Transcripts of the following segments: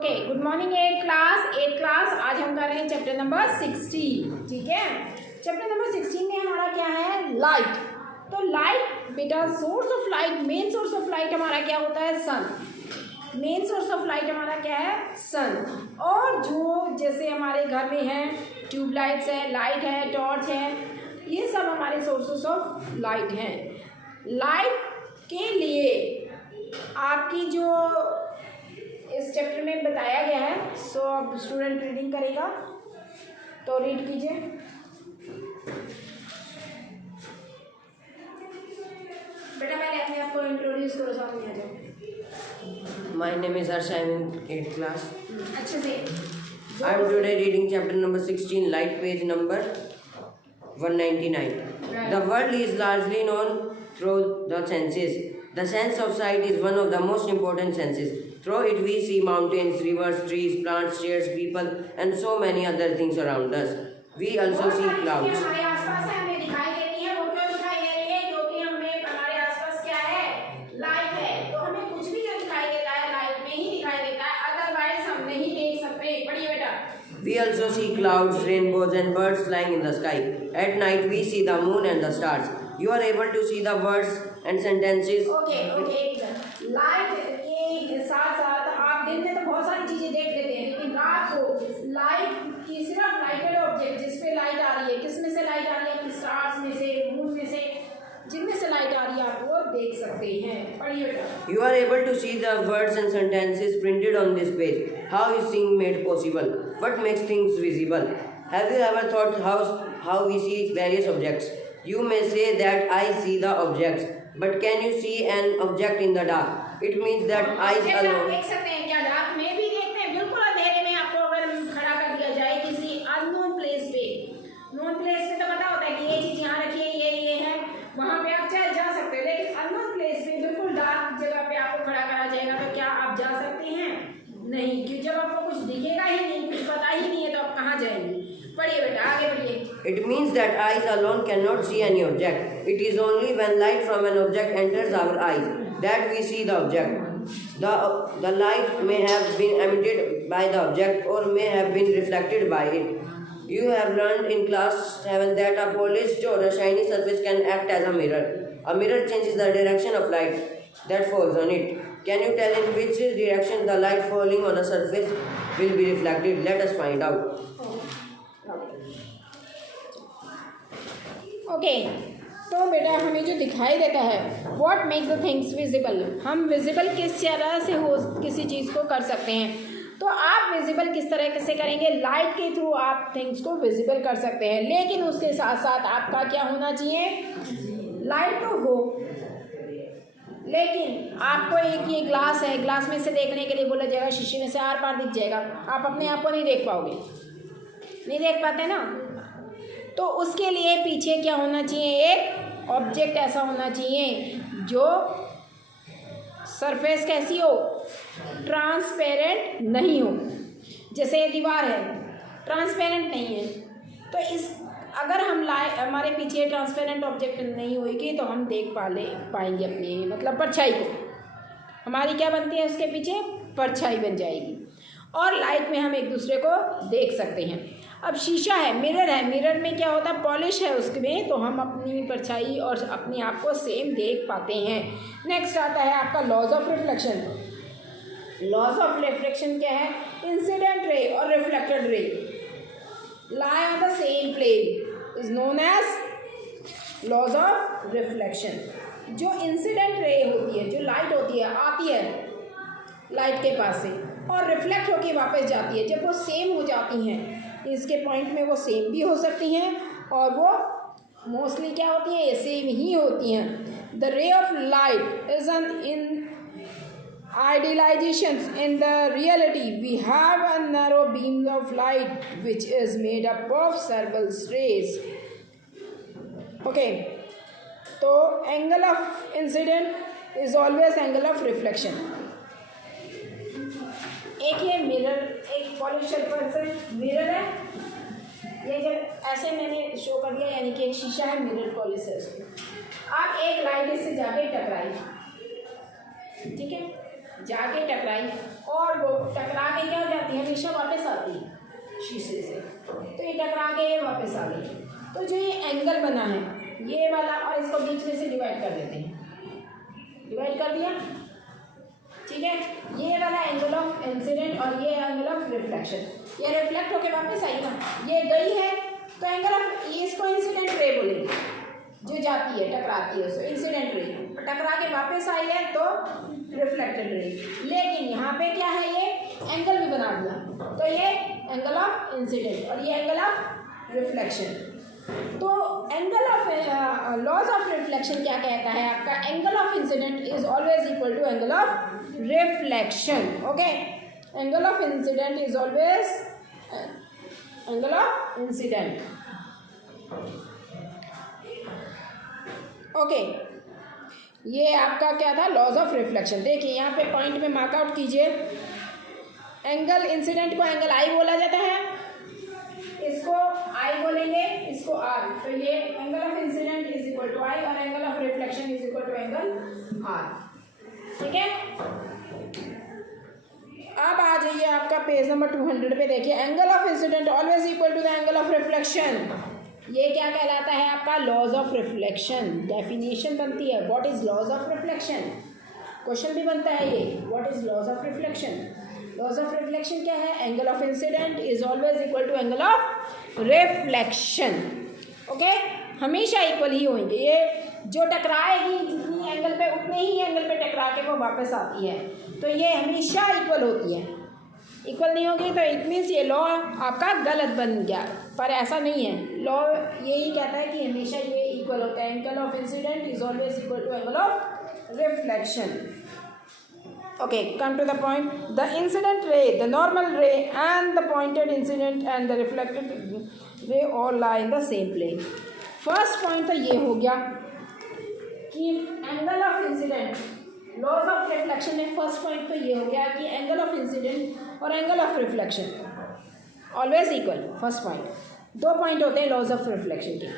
Okay, good morning eight class. आज हम कर रहे हैं चैप्टर नंबर 16। ठीक है, चैप्टर नंबर 16 में हमारा क्या है, लाइट। तो लाइट बेटा, source of light, main source of light हमारा क्या होता है, सन। मेन सोर्स ऑफ लाइट हमारा क्या है, सन। और जो जैसे हमारे घर में है ट्यूबलाइट्स है, लाइट है, टॉर्च है, ये सब हमारे सोर्सेस ऑफ लाइट हैं। लाइट के लिए आपकी जो इस चैप्टर में बताया गया है, सो अब स्टूडेंट रीडिंग करेगा, तो रीड कीजिए। बेटा पहले अपने आप को इंट्रोड्यूस करो, सामने आ जाओ। My name is Harsh. I am in 8th class. अच्छे से। I am today reading chapter number 16, light, page number 199. Right. The world is largely known through the senses. The sense of sight is one of the most important senses. Through it we see mountains, rivers, trees, plants, chairs, people, and so many other things around us. We also see clouds. हमारे आसपास है, हमें दिखाई देती है। वो क्यों दिखाई दे रही है? क्योंकि हमें हमारे आसपास क्या है, लाइट है। तो हमें कुछ भी जो दिखाई देता है लाइट में ही दिखाई देता है, अदरवाइज हम नहीं देख सकते। पढ़िए बेटा। We also see clouds, rainbows, and birds flying in the sky. At night we see the moon and the stars. You are able to see the words and sentences. Okay, light के साथ साथ आप दिन में तो बहुत सारी चीजें देख लेते हैं, लेकिन रात को लाइट की सिर्फ लाइटेड ऑब्जेक्ट जिस पे लाइट आ रही है, किस में से लाइट आ रही है, स्टार्स में से, मून में से, जिनमें से लाइट आ रही है आप वो देख सकते हैं। पढ़िए बेटा। You are able to see the words and sentences printed on this page. How is seeing made possible? What makes things visible? Have you ever thought how we see various objects? You may say that I see the objects, but can you see an object in the dark? It means that eyes object आप alone. देख सकते हैं क्या? Dark में भी देखते हैं। बिल्कुल अंधेरे में आपको अगर खड़ा कर दिया जाए किसी अननोन प्लेस पे, नोन प्लेस पे तो पता होता है कि ये चीज यहाँ रखी है, ये है, वहां पे आप चाहे जा सकते हैं, लेकिन अननोन प्लेस पे बिल्कुल डार्क जगह पे आपको खड़ा करा जाएगा तो क्या आप जा सकते हैं? नहीं, क्योंकि जब आपको कुछ दिखेगा ही नहीं, कुछ पता ही नहीं है, तो आप कहाँ जाएंगे? पढ़िए बेटा, आगे बढ़िए। It means that eyes alone cannot see any object. It is only when light from an object enters our eyes that we see the object. The light may have been emitted by the object or may have been reflected by it. You have learned in class 7 that a polished or a shiny surface can act as a mirror. A mirror changes the direction of light that falls on it. Can you tell in which direction the light falling on a surface will be reflected? Let us find out. Okay, तो बेटा हमें जो दिखाई देता है, what makes the things visible, हम visible किस तरह से हो किसी चीज़ को कर सकते हैं। तो आप विजिबल किस तरह से करेंगे? लाइट के थ्रू आप थिंग्स को विजिबल कर सकते हैं, लेकिन उसके साथ साथ आपका क्या होना चाहिए, लाइट तो हो, लेकिन आपको एक ये ग्लास है, ग्लास में से देखने के लिए बोला जाएगा शीशे में से आर पार दिख जाएगा, आप अपने आप को नहीं देख पाओगे, नहीं देख पाते ना। तो उसके लिए पीछे क्या होना चाहिए, एक ऑब्जेक्ट ऐसा होना चाहिए जो सरफेस कैसी हो, ट्रांसपेरेंट नहीं हो। जैसे ये दीवार है, ट्रांसपेरेंट नहीं है, तो इस अगर हम हमारे पीछे ट्रांसपेरेंट ऑब्जेक्ट नहीं होगी तो हम देख पाएंगे अपनी मतलब परछाई को, हमारी क्या बनती है उसके पीछे, परछाई बन जाएगी, और लाइट में हम एक दूसरे को देख सकते हैं। अब शीशा है, मिरर है, मिरर में क्या होता है, पॉलिश है उसमें, तो हम अपनी परछाई और अपने आप को सेम देख पाते हैं। नेक्स्ट आता है आपका laws of reflection. Laws of reflection क्या है, इंसिडेंट रे और reflected ray lie on the same plane is known as laws of reflection। जो इंसिडेंट रे होती है, जो लाइट होती है, आती है लाइट के पास से और रिफ्लेक्ट होके वापस जाती है, जब वो सेम हो जाती हैं, इसके पॉइंट में वो सेम भी हो सकती हैं और वो मोस्टली क्या होती हैं, ये सेम ही होती हैं। The ray of light is an in idealizations. In the reality we have a narrow beam of light which is made up of several rays. Okay, so angle of incident is always angle of reflection। एक ये mirror, एक polish transparent mirror है, ये जब ऐसे मैंने show कर दिया यानी कि एक शीशा है, मिरर पॉलिश है उसमें। आप एक लाइट इससे जाके टकराई, ठीक है, जाके टकराई और वो टकरा के हमेशा वापस आती है शीशे से, तो ये टकरा के वापस आ गई। तो जो ये एंगल बना है ये वाला, और इसको बीच में से डिवाइड कर देते हैं, डिवाइड कर दिया, ठीक है। ये वाला एंगल ऑफ इंसिडेंट और ये एंगल ऑफ रिफ्लेक्शन, ये रिफ्लेक्ट होके वापस आई ना, ये गई है तो एंगल ऑफ, ये इसको इंसिडेंट रे बोलेंगे, जो जाती है टकराती है उसको इंसिडेंट रे, टकरा के वापस आई है तो रिफ्लेक्टेड रे। लेकिन यहाँ पे क्या है, ये एंगल भी बना दिया, तो ये एंगल ऑफ इंसिडेंट और ये एंगल ऑफ रिफ्लेक्शन। तो angle of laws of reflection क्या कहता है आपका, angle of incident is always equal to angle of reflection. Okay, angle of incident is always angle of incident. Okay, ये आपका क्या था, लॉज ऑफ रिफ्लेक्शन। देखिए यहाँ पे पॉइंट में मार्कआउट कीजिए, एंगल इंसिडेंट को एंगल आई बोला जाता है, इसको आई बोलेंगे, इसको आर, तो ये angle of incident is equal to I और angle of reflection is equal to angle R, ठीक है। अब आ जाइए आपका पेज नंबर 200 पे, देखिए angle of incident always equal to the angle of reflection. ये क्या कहलाता है आपका, लॉज ऑफ रिफ्लेक्शन। डेफिनेशन बनती है, what is laws of reflection, question भी बनता है ये, what is laws of reflection. Laws of reflection क्या है, angle of incident is always equal to angle of reflection. Okay, हमेशा इक्वल ही होंगे, ये जो टकराएगी जितनी एंगल पे उतने ही एंगल पे टकरा के वो वापस आती है, तो ये हमेशा इक्वल होती है। इक्वल नहीं होगी तो इट मीन्स ये लॉ आपका गलत बन गया, पर ऐसा नहीं है। लॉ यही कहता है कि हमेशा ये इक्वल होता है, angle of incident is always equal to angle of reflection. Okay, come to the point. The incident ray, the normal ray and the pointed incident and the reflected ray all lie in the same plane. First point तो ये हो गया कि angle of incident, laws of reflection में first point तो ये हो गया कि एंगल ऑफ इंसिडेंट और angle of reflection always equal. First point, दो पॉइंट होते हैं लॉज ऑफ रिफ्लेक्शन के।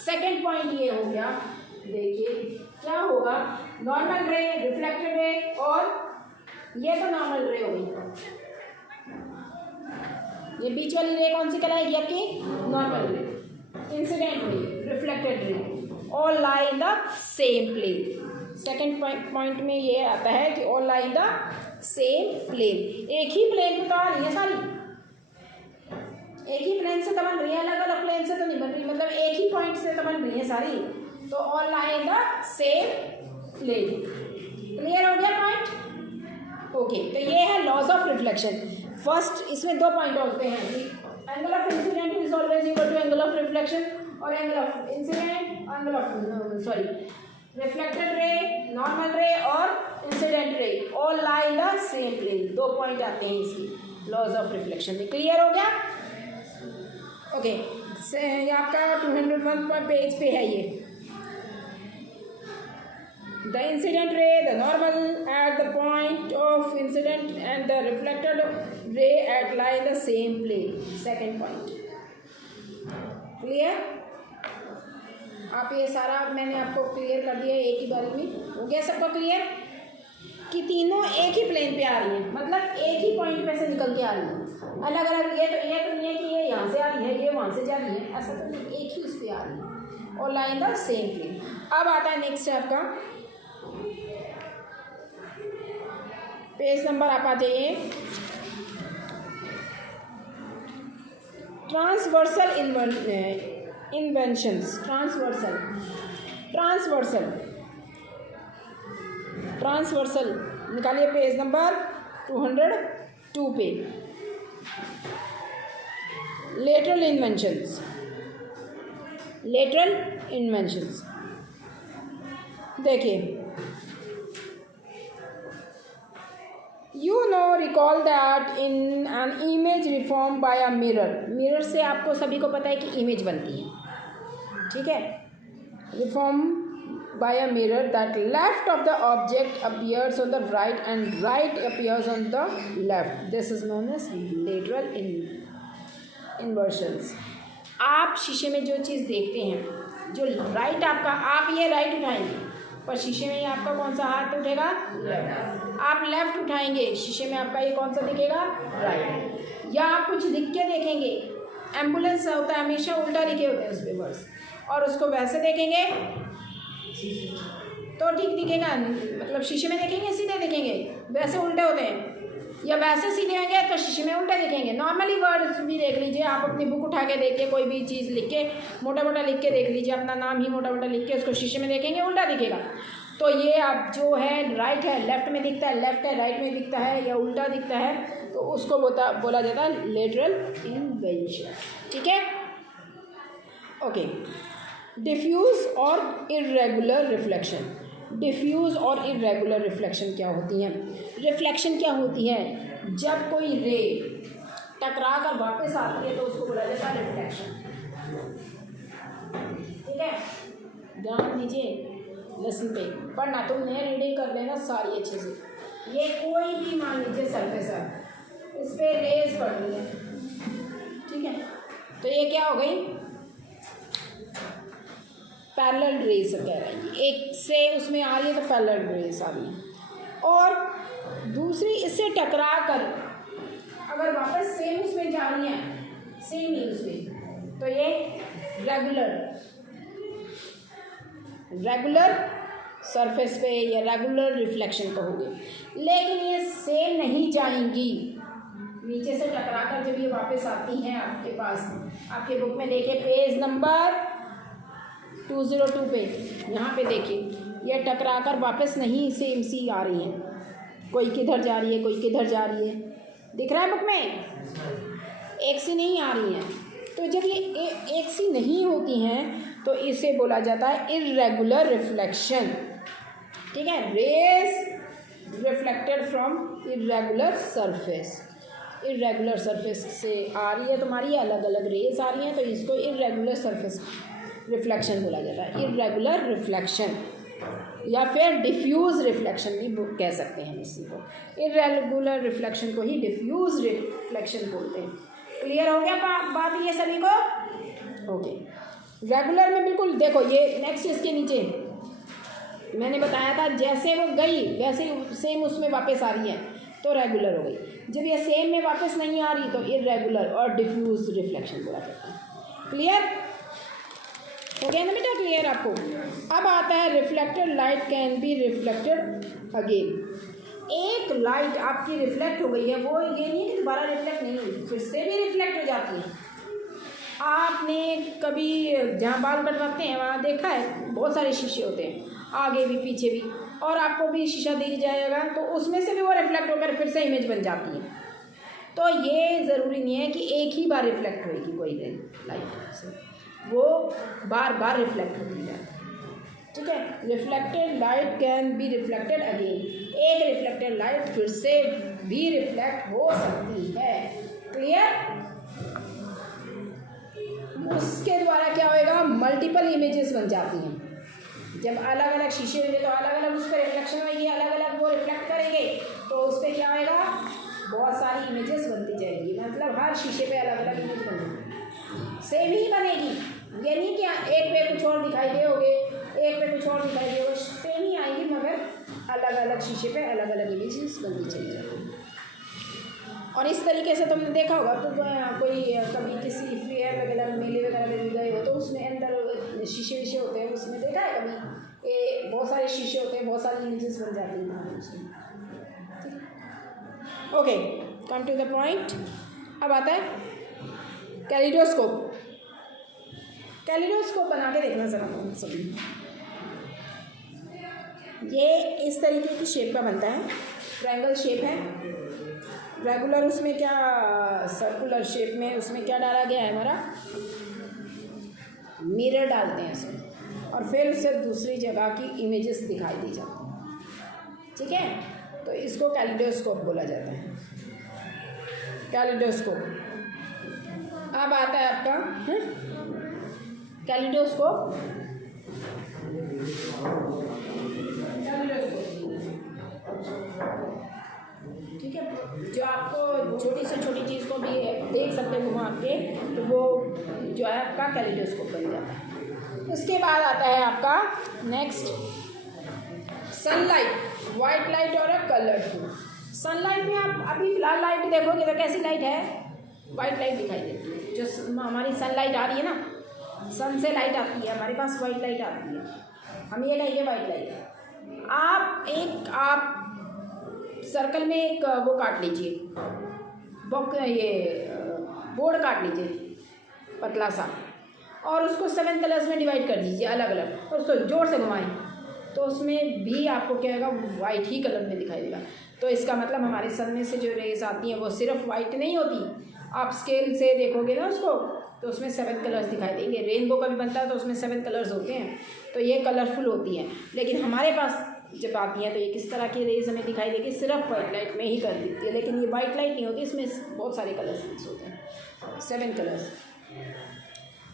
सेकेंड पॉइंट ये हो गया, देखिए क्या होगा, नॉर्मल रे, रिफ्लेक्टेड रे, और ये तो नॉर्मल रे हो गई, ये बीच वाली रे कौन सी कहलाएगी आपकी, नॉर्मल रे, incident ray, reflected ray, all lie in the same plane. Second point में ये आता है कि all lie in the same plane, एक ही प्लेन पे तो आ रही है सारी, एक ही प्लेन से तो बन रही है, अलग अलग प्लेन से तो नहीं बन रही, मतलब एक ही पॉइंट से तो बन रही है सारी, तो all lie in the same plane. Clear हो गया पॉइंट। ओके, तो ये है लॉज ऑफ रिफ्लेक्शन। फर्स्ट इसमें दो पॉइंट होते हैं, angle of incident is always equal to angle of reflection, और angle of incident, angle of sorry reflected ray, normal ray और incident ray all lie in the same plane. दो point आते हैं इसकी लॉज ऑफ रिफ्लेक्शन में। Clear हो गया। Okay, ये आपका 201 पेज पे है ये। The incident ray, the normal at the point of incident and the reflected ray at lie in the same plane. Second point. Clear? आप ये सारा मैंने आपको क्लियर कर दिया एक ही बारी में। हो गया सबको क्लियर कि तीनों एक ही प्लेन पे आ रही हैं, मतलब एक ही पॉइंट पे से निकल के आ रही हैं। अलग अलग ये तो नहीं है कि ये यहाँ से आ रही है, ये वहाँ से जा रही है, ऐसा तो नहीं, एक ही उस पर आ रही है और लाई इन द सेम प्लेन। अब आता है नेक्स्ट आपका पेज नंबर, आप आ जाइए, ट्रांसवर्सल इन्वेंशंस। ट्रांसवर्सल निकालिए पेज नंबर 202 पे। लेटरल इन्वेंशंस देखिए, recall that in an image reform by a mirror से आपको सभी को पता है कि इमेज बनती है, ठीक है। Reform by a mirror that left of the object appears on the right and right appears on the left, this is known as lateral inversions. आप शीशे में जो चीज़ देखते हैं, जो राइट आपका, आप ये राइट उठाएंगे पर शीशे में आपका कौन सा हाथ उठेगा, लेफ्ट। आप लेफ्ट उठाएंगे, शीशे में आपका ये कौन सा दिखेगा, राइट। या आप कुछ लिख के देखेंगे, एम्बुलेंस होता है हमेशा उल्टा लिखे होते हैं उस पे वर्ड्स, और उसको वैसे देखेंगे तो ठीक दिखेगा, मतलब शीशे में देखेंगे सीधे दिखेंगे, वैसे उल्टे होते हैं, या वैसे सीधे होंगे तो शीशे में उल्टे दिखेंगे। नॉर्मली वर्ड्स भी देख लीजिए, आप अपनी बुक उठा के देखिए, कोई भी चीज़ लिख के मोटा मोटा लिख के देख लीजिए, अपना नाम ही मोटा मोटा लिख के उसको शीशे में देखेंगे उल्टा दिखेगा। तो ये आप जो है राइट है लेफ्ट में दिखता है, लेफ्ट है राइट में दिखता है, या उल्टा दिखता है, तो उसको बोला जाता है लेटरल इन्वर्जन। ठीक है, ओके। डिफ्यूज और इर्रेगुलर रिफ्लेक्शन। डिफ्यूज और इर्रेगुलर रिफ्लेक्शन क्या होती हैं? रिफ्लेक्शन क्या होती है? जब कोई रे टकरा कर वापस आती है तो उसको बोला जाता है रिफ्लेक्शन। ठीक है, ध्यान दीजिए, लेसन पे पढ़ना, तुमने रीडिंग कर लेना सारी अच्छे से। ये कोई भी मान लीजिए सरफेस है, इस पर रेज पड़नी है, ठीक है, तो ये क्या हो गई, पैरेलल रेस कह रहे हैं, एक से उसमें आ रही है तो पैरेलल रेस आ रही है, और दूसरी इससे टकरा कर अगर वापस सेम उसमें जा रही है, सेम ही उसमें, तो ये रेगुलर सरफेस पे या रेगुलर रिफ्लेक्शन कहोगे। लेकिन ये सेम नहीं जाएंगी, नीचे से टकरा कर जब ये वापस आती हैं आपके पास, आपके बुक में देखिए पेज नंबर 202 पे, यहाँ पे देखिए, ये टकरा कर वापस नहीं सेम सी आ रही है, कोई किधर जा रही है कोई किधर जा रही है, दिख रहा है बुक में, एक सी नहीं आ रही है। तो जब ये एक सी नहीं होती हैं तो इसे बोला जाता है इर्रेगुलर रिफ्लेक्शन। ठीक है, rays reflected from irregular surface. Irregular surface से आ रही है तुम्हारी, अलग अलग रेज आ रही हैं, तो इसको इर्रेगुलर सरफेस रिफ्लेक्शन बोला जाता है, इर्रेगुलर रिफ्लेक्शन, या फिर डिफ्यूज रिफ्लेक्शन भी कह सकते हैं इसी को। इर्रेगुलर रिफ्लेक्शन को ही डिफ्यूज रिफ्लेक्शन बोलते हैं। क्लियर हो गया बात ये सभी को? ओके। रेगुलर में बिल्कुल देखो, ये नेक्स्ट इसके नीचे मैंने बताया था, जैसे वो गई वैसे सेम उसमें वापस आ रही है तो रेगुलर हो गई, जब ये सेम में वापस नहीं आ रही तो इर्रेगुलर और डिफ्यूज रिफ्लेक्शन बोला जाता है। क्लियर हो गया ना बेटा? क्लियर आपको? अब आता है reflected light can be reflected again. एक लाइट आपकी रिफ्लेक्ट हो गई है, वो ये नहीं कि दोबारा रिफ्लेक्ट नहीं हुई, फिर से भी रिफ्लेक्ट हो जाती है। आपने कभी जहाँ बाल कटवाते हैं वहाँ देखा है, बहुत सारे शीशे होते हैं, आगे भी पीछे भी, और आपको भी शीशा दिख जाएगा तो उसमें से भी वो रिफ्लेक्ट होकर फिर से इमेज बन जाती है। तो ये ज़रूरी नहीं है कि एक ही बार रिफ्लेक्ट होगी कोई लाइट से, वो बार बार रिफ्लेक्ट होती है। ठीक है, reflected light can be reflected again. एक रिफ्लेक्टेड लाइट फिर से भी रिफ्लेक्ट हो सकती है। क्लियर? उसके द्वारा क्या होएगा, मल्टीपल इमेजेस बन जाती हैं। जब अलग अलग शीशे होंगे तो अलग अलग उस पर रिफ्लेक्शन होगी, अलग अलग वो रिफ्लेक्ट करेंगे, तो उस पर क्या होएगा, बहुत सारी इमेजेस बनती जाएंगी। मतलब हर शीशे पे अलग अलग इमेज बनेगी, सेम ही बनेगी, ये नहीं कि एक पे कुछ और दिखाई देओगे, एक पे कुछ और दिखाई देओगे, सेम ही आएगी, मगर अलग अलग शीशे पे अलग अलग इमेजेस बनती चली जाएगी। और इस तरीके से तुमने देखा होगा, तो कोई कभी किसी फेयर वगैरह मेले वगैरह में गए हो तो उसमें अंदर शीशे वीशे होते हैं, उसमें देखा है कभी, ये बहुत सारे शीशे होते हैं, बहुत सारी इमेजेस बन जाती हैं उसमें। Okay, come to the point. अब आता है कैलिडोस्कोप। कैलिडोस्कोप बना के देखना ज़रा सभी। ये इस तरीके की शेप का बनता है, ट्रायंगल शेप है, रेगुलर उसमें क्या, सर्कुलर शेप में उसमें क्या डाला गया है, हमारा मिरर डालते हैं उसमें, और फिर उससे दूसरी जगह की इमेजेस दिखाई दी जाती हैं। ठीक है, तो इसको कैलिडोस्कोप बोला जाता है, कैलिडोस्कोप। अब आता है आपका कैलिडोस्कोप। ठीक है, जो आपको छोटी से छोटी चीज़ को भी देख सकते हैं घुमा के, तो वो जो है आपका कैलिडोस्कोप बन जाता है। उसके बाद आता है आपका नेक्स्ट सनलाइट। वाइट लाइट और अ कलरफुल। सनलाइट में आप अभी फिलहाल लाइट देखोगे तो कैसी लाइट है, वाइट लाइट दिखाई देती है। जो हमारी सनलाइट आ रही है ना, सन से लाइट आती है हमारे पास, वाइट लाइट आती है, हम ये कहेंगे वाइट लाइट। आप सर्कल में एक वो काट लीजिए, बोर्ड काट लीजिए पतला सा, और उसको 7 कलर्स में डिवाइड कर दीजिए अलग अलग, और उसको जोर से घुमाएं तो उसमें भी आपको क्या होगा, वाइट ही कलर में दिखाई देगा। तो इसका मतलब हमारे सन में से जो रेज आती हैं वो सिर्फ वाइट नहीं होती, आप स्केल से देखोगे ना उसको तो उसमें 7 कलर्स दिखाई देंगे। रेनबो का भी बनता है तो उसमें 7 कलर्स होते हैं, तो ये कलरफुल होती हैं। लेकिन हमारे पास जब आती हैं तो ये किस तरह की रेज हमें दिखाई देगी, सिर्फ वाइट लाइट में ही कर देती है। लेकिन ये वाइट लाइट नहीं होती, इसमें बहुत सारे कलर्स मिक्स होते हैं, 7 कलर्स,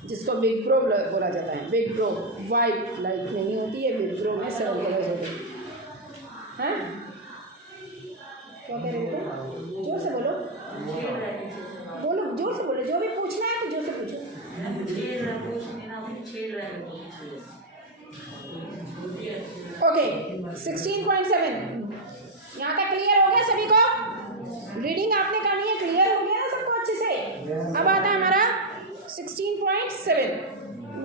जिसको विप्रो बोला जाता है। विप्रो वाइट लाइट नहीं होती है, विप्रो में 7 कलर्स होते हैं। क्या कह रहे हो, जोर से बोलो, बोलो जोर से बोलो, जो भी पूछना है तो जोर से पूछो। ओके 16.7 यहाँ तक क्लियर हो गया सभी को? रीडिंग आपने करनी है, क्लियर हो गया ना सबको अच्छे से? अब आता है हमारा 16.7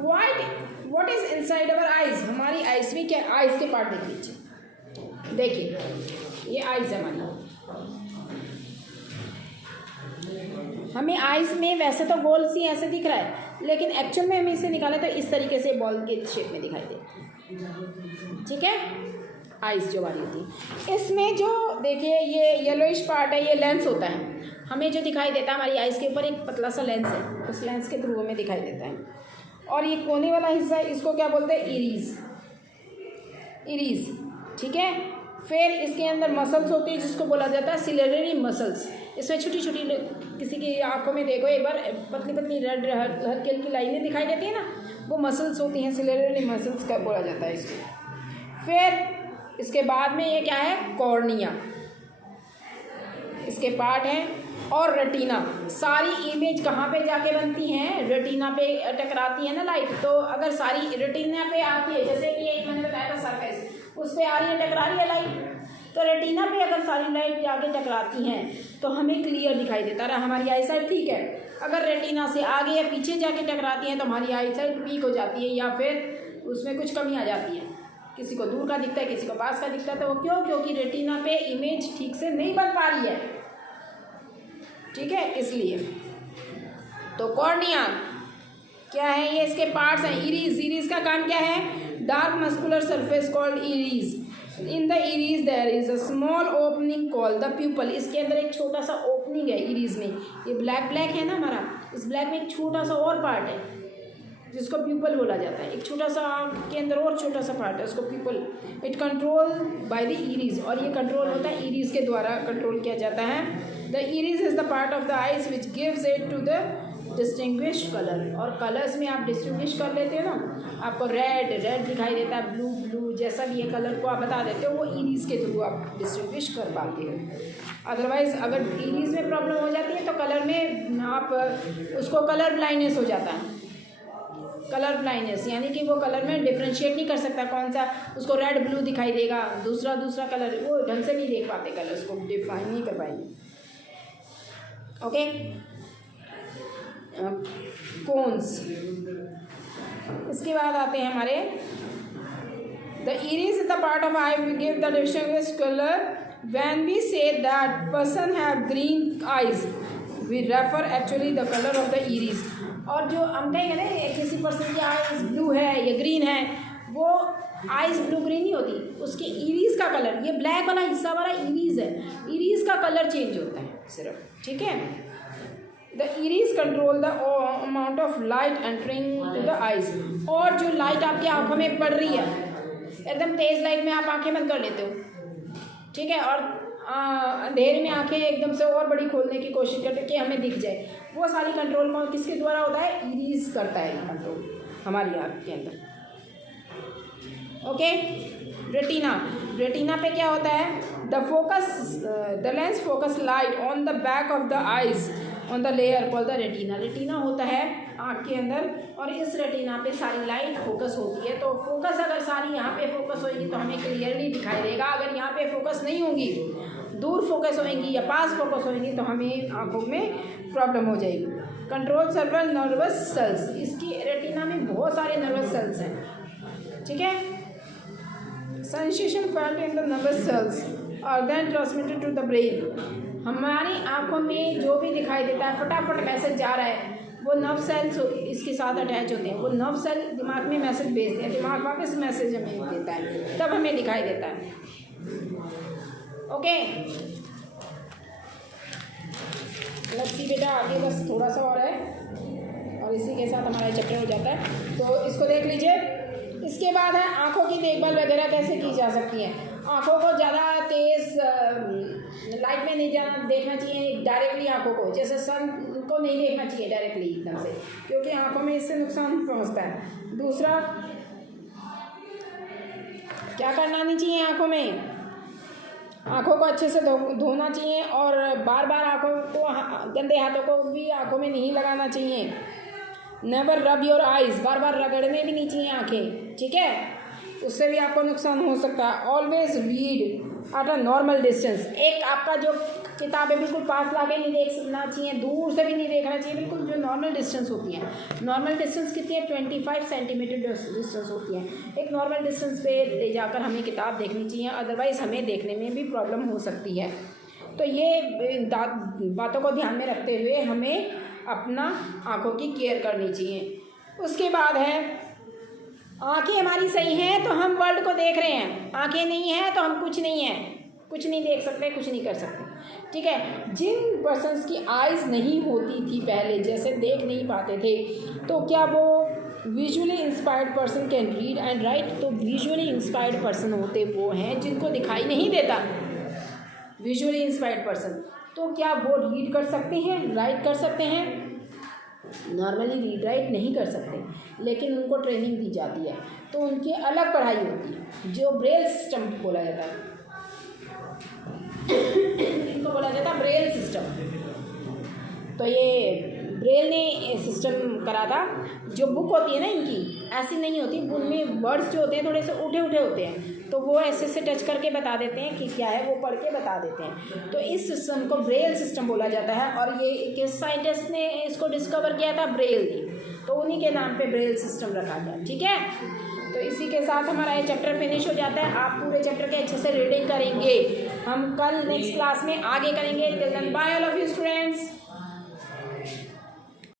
what is inside our eyes. हमारी आइज में क्या, आइज के पार्ट देख लीजिए, देखिए ये आइज है हमारी। हमें आइज में वैसे तो गोल सी ऐसे दिख रहा है, लेकिन एक्चुअल में हम इसे निकाले तो इस तरीके से बॉल के शेप में दिखाई दे, ठीक है। आइज जो वाली होती है, इसमें जो देखिए ये येलोइश पार्ट है, ये लेंस होता है। हमें जो दिखाई देता है हमारी आइज के ऊपर एक पतला सा लेंस है, उस लेंस के थ्रू हमें दिखाई देता है। और ये कोने वाला हिस्सा है, इसको क्या बोलते हैं, इरीज, इरीज, ठीक है। फिर इसके अंदर मसल्स होती है जिसको बोला जाता है सिलेररी मसल्स। इसमें छोटी छोटी, किसी की आंखों में देखो एक बार पतली पतली रेड हल्की हल्की लाइनें दिखाई देती है ना, वो मसल्स होती हैं, सिलेररी मसल्स का बोला जाता है इसको। फिर इसके बाद में ये क्या है, कॉर्निया, इसके पार्ट हैं। और रेटिना, सारी इमेज कहाँ पे जाके बनती हैं, रेटिना पे टकराती है ना लाइट। तो अगर सारी रेटिना पे आती है, जैसे कि एक मैंने बताया था सरफेस, उस पर आ रही है, टकरा रही है लाइट, तो रेटिना पे अगर सारी लाइट जाके टकराती हैं तो हमें क्लियर दिखाई देता है, हमारी आई साइट ठीक है। अगर रेटिना से आगे या पीछे जाके टकराती हैं तो हमारी आई साइट वीक हो जाती है, या फिर उसमें कुछ कमी आ जाती है। किसी को दूर का दिखता है, किसी को पास का दिखता है, तो वो क्यों, क्योंकि रेटिना पे इमेज ठीक से नहीं बन पा रही है, ठीक है, इसलिए। तो कॉर्निया क्या है, ये इसके पार्ट्स हैं। इरीज, इरीज का काम क्या है, dark muscular surface called iris. In the iris there is a small opening called the pupil. इसके अंदर एक छोटा सा ओपनिंग है इरीज में। ये ब्लैक ब्लैक है ना हमारा, इस ब्लैक में एक छोटा सा और पार्ट है जिसको प्यूपल बोला जाता है। एक छोटा सा आँख के अंदर और छोटा सा पार्ट है, उसको pupil. It control by the iris, और ये कंट्रोल होता है इरीज के द्वारा कंट्रोल किया जाता है। The iris is the part of the eyes which gives it to the distinguish colour. और कलर्स में आप डिस्टिंग्विश कर लेते हो ना, आपको रेड रेड दिखाई देता है, ब्लू ब्लू, जैसा भी ये कलर को आप बता देते हो, वो इरीज के थ्रू आप डिस्टिंग्विश कर पाते हो। अदरवाइज अगर इरीज में प्रॉब्लम हो जाती है तो कलर में आप उसको कलर ब्लाइंडनेस हो जाता है। कलर ब्लाइंडनेस यानी कि वो कलर में डिफ्रेंशिएट नहीं कर सकता कौन सा, उसको रेड ब्लू दिखाई देगा, दूसरा दूसरा कलर, वो ढंग से नहीं देख पाते, कलर्स को डिफाइन नहीं कर पाएंगे। Okay, cones. इसके बाद आते हैं हमारे the iris is the part of eye we give the distinguish colour when we say that person have green eyes we refer actually the colour of the iris. और जो हम कहेंगे ना किसी पर्सन की आइज ब्लू है या green है, वो आइज ब्लू ग्रीन नहीं होती, उसके इरीज का कलर, ये ब्लैक वाला हिस्सा वाला इरीज है, इरीज का कलर चेंज होता है सिर्फ, ठीक है। The iris control the amount of light entering to the eyes. और जो लाइट आपकी आंखों में पड़ रही है, एकदम तेज लाइट में आप आंखें बंद कर लेते हो, ठीक है, और अंधेरे में आंखें एकदम से और बड़ी खोलने की कोशिश करते कि हमें दिख जाए, वो सारी कंट्रोल किसके द्वारा होता है, इरीज करता है कंट्रोल हमारी आँख के अंदर। ओके, रेटिना, रेटिना पे क्या होता है, the lens focus light on the back of the eyes on the layer called the retina. Retina होता है आँख के अंदर, और इस रेटिना पे सारी लाइट फोकस होती है। तो फोकस अगर सारी यहाँ पे फोकस होगी तो हमें क्लियरली दिखाई देगा। अगर यहाँ पे फोकस नहीं होगी, दूर फोकस होएंगी या पास फोकस होएंगी, तो हमें आँखों में प्रॉब्लम हो जाएगी। कंट्रोल सेवरल नर्वस सेल्स, इसकी रेटिना में बहुत सारे नर्वस सेल्स हैं, ठीक है। Sensation felt in the nervous cells are then transmitted to the brain. हमारी आँखों में जो भी दिखाई देता है फटाफट मैसेज जा रहा है, वो नर्व सेल्स इसके साथ अटैच होते हैं। वो नर्व सेल दिमाग में मैसेज भेजते हैं, दिमाग वापस मैसेज हमें देता है, तब हमें दिखाई देता है। ओके, लेट्स सी बेटा, आगे बस थोड़ा सा और है और इसी के साथ हमारा चैप्टर हो जाता है, तो इसको देख लीजिए। इसके बाद है आँखों की देखभाल वगैरह कैसे की जा सकती है। आँखों को ज़्यादा तेज़ लाइट में नहीं जाना देखना चाहिए डायरेक्टली आँखों को, जैसे सन को नहीं देखना चाहिए डायरेक्टली एकदम से, क्योंकि आँखों में इससे नुकसान पहुँचता है। दूसरा, क्या करना नहीं चाहिए आँखों में, आँखों को अच्छे से धोना चाहिए, और बार बार आँखों को गंदे हाथों को भी आँखों में नहीं लगाना चाहिए। नेवर रब योर आइज़, बार बार रगड़ने भी नहीं चाहिए आँखें, ठीक है, उससे भी आपको नुकसान हो सकता है। Always read at a normal distance, एक आपका जो किताबें बिल्कुल पास लाके नहीं देखना चाहिए, दूर से भी नहीं देखना चाहिए, बिल्कुल जो नॉर्मल डिस्टेंस होती है। नॉर्मल डिस्टेंस कितनी है? 25 सेंटीमीटर डिस्टेंस होती है। एक नॉर्मल डिस्टेंस पे ले जाकर हमें किताब देखनी चाहिए, अदरवाइज़ हमें देखने में भी प्रॉब्लम हो सकती है। तो ये बातों को ध्यान में रखते हुए हमें अपना आँखों की केयर करनी चाहिए। उसके बाद है, आँखें हमारी सही हैं तो हम वर्ल्ड को देख रहे हैं, आँखें नहीं हैं तो हम कुछ नहीं हैं, कुछ नहीं देख सकते, कुछ नहीं कर सकते, ठीक है। जिन पर्सन्स की आइज़ नहीं होती थी पहले, जैसे देख नहीं पाते थे, तो क्या वो visually inspired person can read and right? तो विजुअली इंस्पायर्ड पर्सन होते वो हैं जिनको दिखाई नहीं देता, विजुअली इंस्पायर्ड पर्सन, तो क्या वो रीड कर सकते हैं, राइट कर सकते हैं? नॉर्मली रीड राइट नहीं कर सकते, लेकिन उनको ट्रेनिंग दी जाती है, तो उनकी अलग पढ़ाई होती है जो ब्रेल सिस्टम बोला जाता है, इनको बोला जाता है ब्रेल सिस्टम। तो ये ब्रेल ने सिस्टम करा था। जो बुक होती है ना इनकी ऐसी नहीं होती, उनमें वर्ड्स जो होते हैं थोड़े से उठे उठे होते हैं, तो वो ऐसे से टच करके बता देते हैं कि क्या है, वो पढ़ के बता देते हैं। तो इस सिस्टम को ब्रेल सिस्टम बोला जाता है, और ये किस साइंटिस्ट ने इसको डिस्कवर किया था? ब्रेल ने, तो उन्हीं के नाम पे ब्रेल सिस्टम रखा गया, ठीक है। तो इसी के साथ हमारा ये चैप्टर फिनिश हो जाता है। आप पूरे चैप्टर के अच्छे से रीडिंग करेंगे, हम कल नेक्स्ट क्लास में आगे करेंगे। Till then bye all of you students.